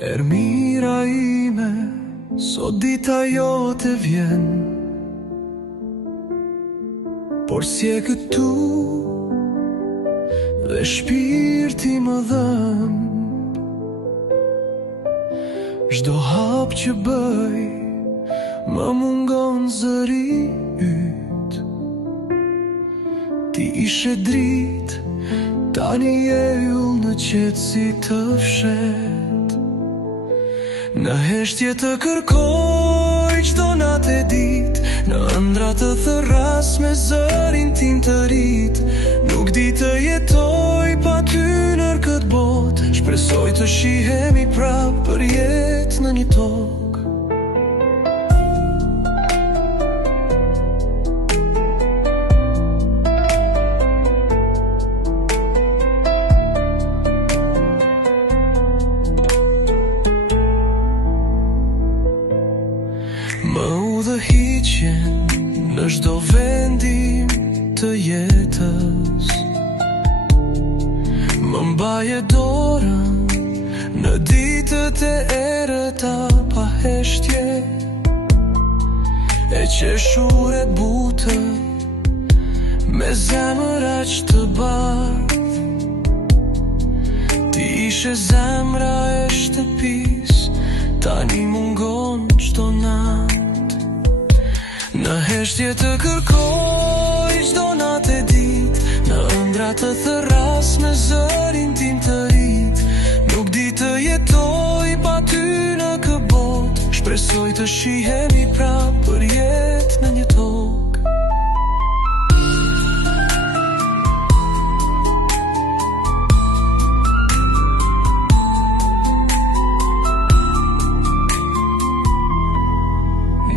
Ermira ime, sot dita jote vjen, por si e këtu dhe shpirti më dhëmb. Çdo hap që bëj më mungon zëri yt. Ti ishe dritë, tani je ull në qetësi të fshet. Në heshtje të kërkoj çdo natë e ditë, në ëndra të thërras me zërin tim të rit. Nuk di të jetoj pa ty nër këtë botë, shpresoj të shihemi prap për jetë në një tokë. Më udhëhiqen në çdo vendim të jetës, më mbaje dorën në ditët e errëta pa heshtje. E qeshur e butë me zemër aq të bardhë. Ti ishe zemra e shtëpis, tani mungon çdo natë. Në heshtje të kërkoj çdo natë e ditë, në ëndra të thërras me zërin tim të rit. Nuk di të jetoj pa ty në këtë botë, shpresoj të shihemi prap për jetë në një tokë.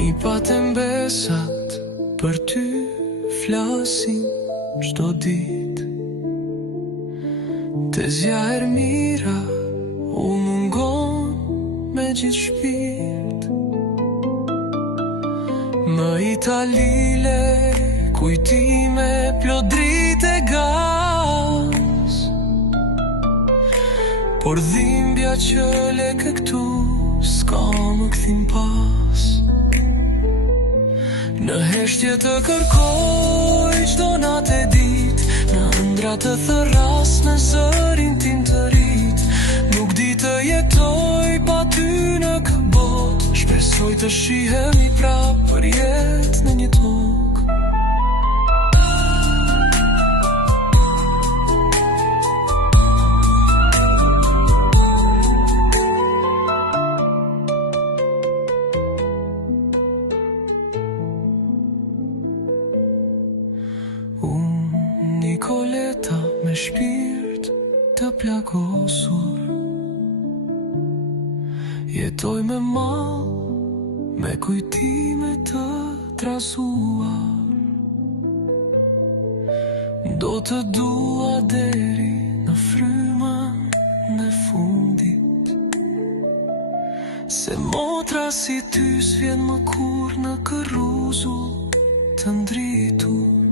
Një patë mbesat për ty flasin çdo ditë. Te zja Ermira u mungon me gjithë shpirt. Më italile kujtime plot dritë e gaz, por dhimbja që leke këtu s'ka më kthim pas. Në heshtje të kërkoj çdo natë e ditë, në ëndra të thërras me zërin tim të rit. Nuk di të jetoj pa ty në këtë botë, shpresoj të shihemi prap për jetë në një tokë. Nikoleta me shpirt të plagosur, jetoj me mal, me kujtime të trazuar. Do të dua deri në frymën e fundit, se motra si ty s'vjen më kur në kërruzu të ndritur.